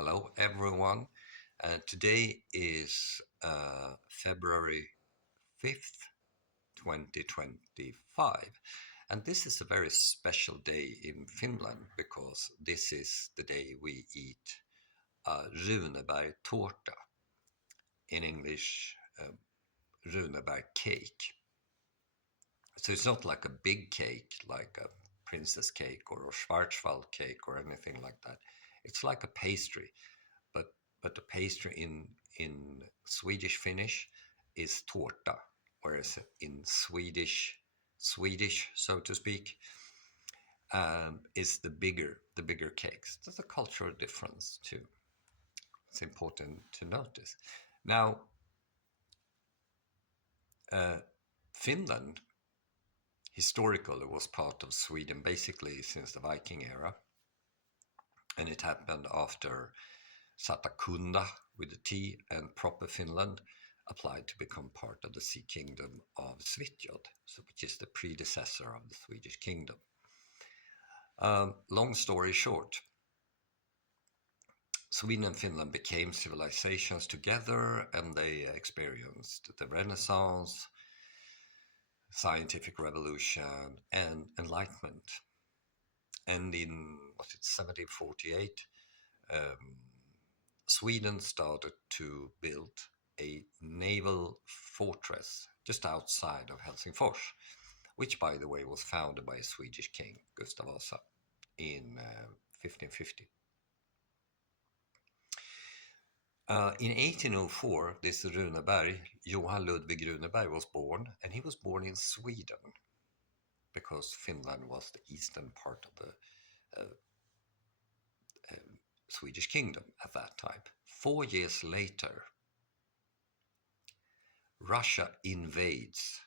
Hello, everyone. Today is February 5th, 2025. And this is a very special day in Finland because this is the day we eat Runebergstårta, in English, Runeberg cake. So it's not like a big cake, like a princess cake or a Schwarzwald cake or anything like that. It's like a pastry, but the pastry in Swedish Finnish is tårta, whereas in Swedish, so to speak, is the bigger cakes. There's a cultural difference too. It's important to notice. Now, Finland historically was part of Sweden basically since the Viking era, and it happened after Satakunda with a T and proper Finland applied to become part of the Sea Kingdom of Svitjod, which is the predecessor of the Swedish kingdom. Long story short, Sweden and Finland became civilizations together, and they experienced the Renaissance, scientific revolution, and Enlightenment. And in 1748, Sweden started to build a naval fortress just outside of Helsingfors, which, by the way, was founded by a Swedish king, Gustav Vasa, in 1550. In 1804, this Runeberg, Johan Ludvig Runeberg, was born, and he was born in Sweden because Finland was the eastern part of the Swedish kingdom at that time. 4 years later, Russia invades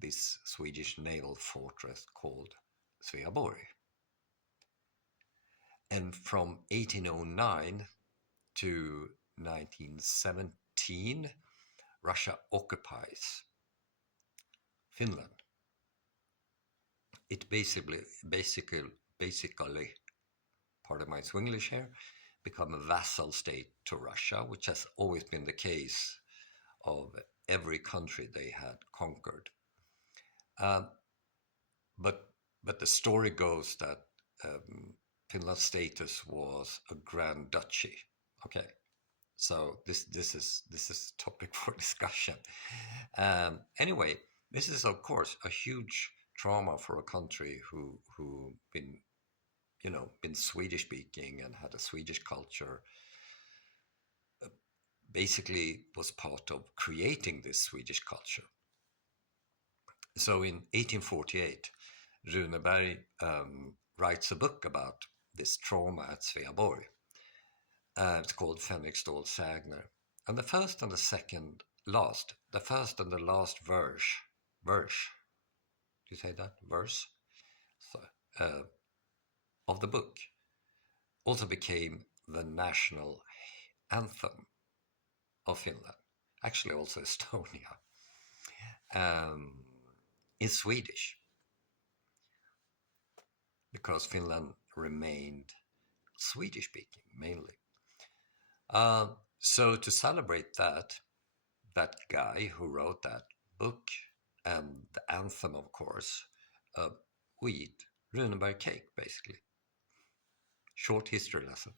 this Swedish naval fortress called Sveaborg. And from 1809 to 1917, Russia occupies Finland. It basically, pardon my Swinglish here, become a vassal state to Russia, which has always been the case of every country they had conquered. But the story goes that Finland's status was a grand duchy. Okay, so this is topic for discussion. Anyway, this is of course a huge trauma for a country who been Swedish speaking and had a Swedish culture. Basically was part of creating this Swedish culture. So in 1848, Runeberg writes a book about this trauma at Sveaborg. It's called Fänriksståls Sägner. And the first and the last verse, do you say that? Verse? So, of the book also became the national anthem of Finland, actually also Estonia, in Swedish, because Finland remained Swedish-speaking mainly. So to celebrate that guy who wrote that book and the anthem, of course, we eat Runeberg cake, basically. Short history lesson.